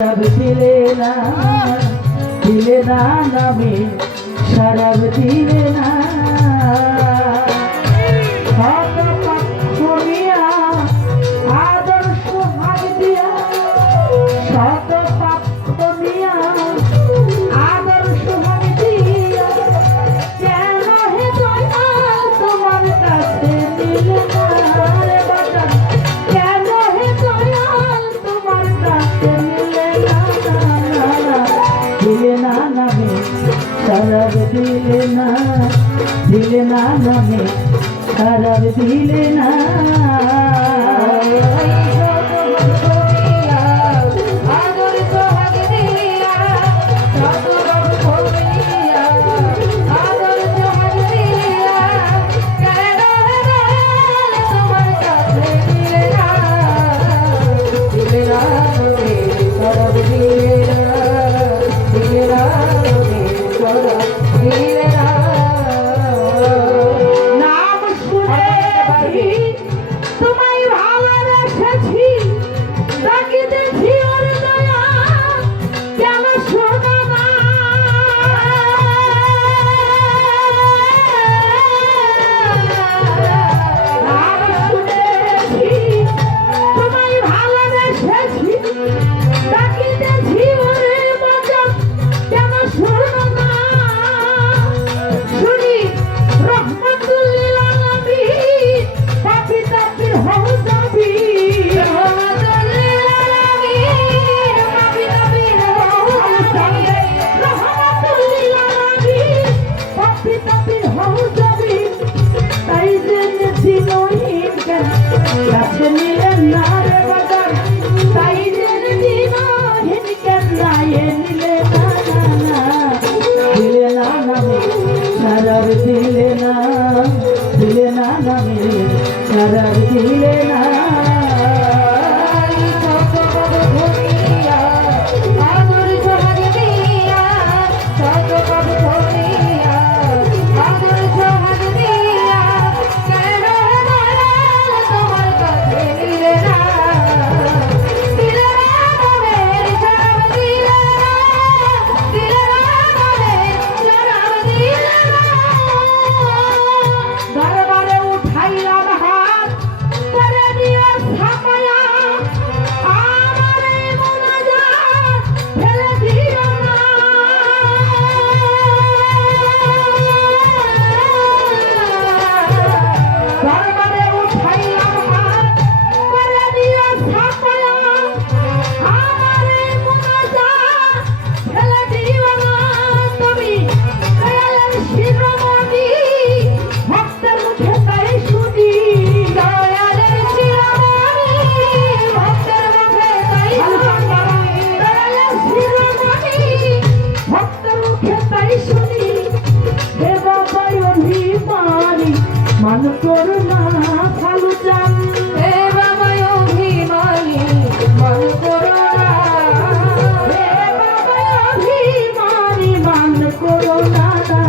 শরব দিলে না দিলে না নামে শরব দিলে না খারাপ দিলে না দিলে না মনে খারাপ দিলে না। কাছে মিলে না রে বাজার। তাই যেন জীবন হিনকে প্রায়ে নিলে না না দিলে না দিলে না। দিলে না। করো না না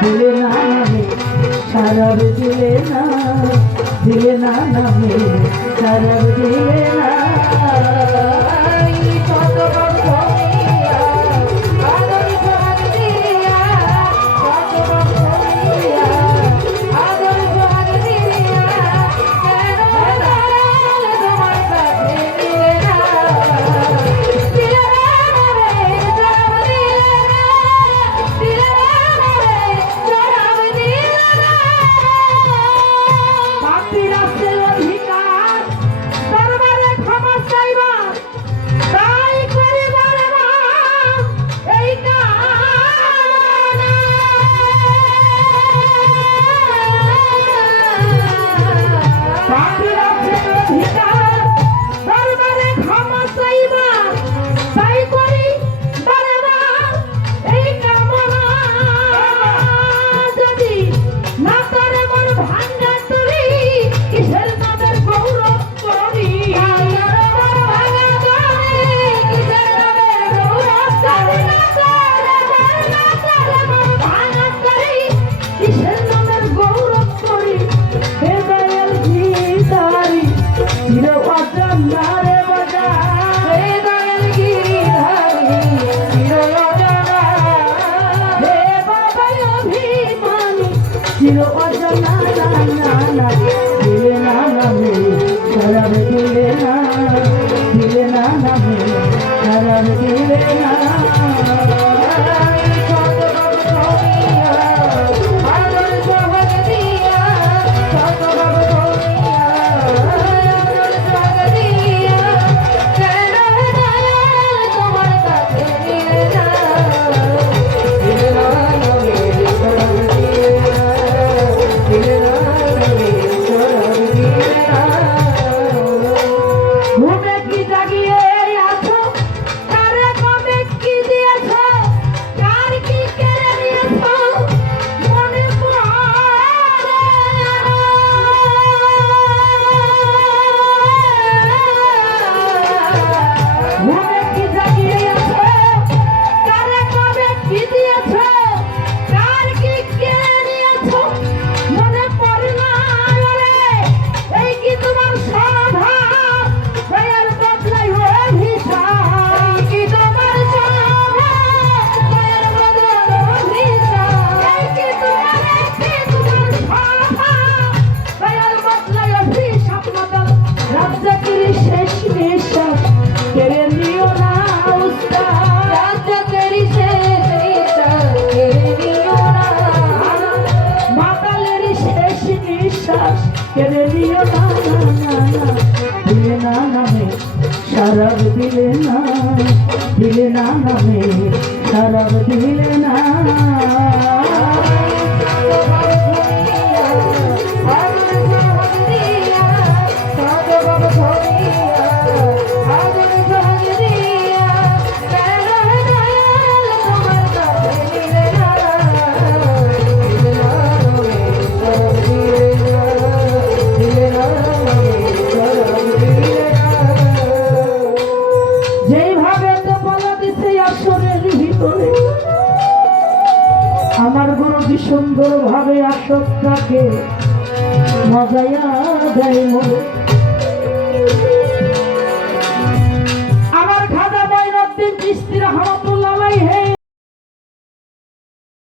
দিলে না নামে সারাব দিলে না। দিলে না নামে না। কেড়ে নিও না না না দিলে না নামে শরব দিলে না। দিলে না নামে শরব দিলে না। কি সুন্দরভাবে আসক্তাকে মজাইয়া দেয়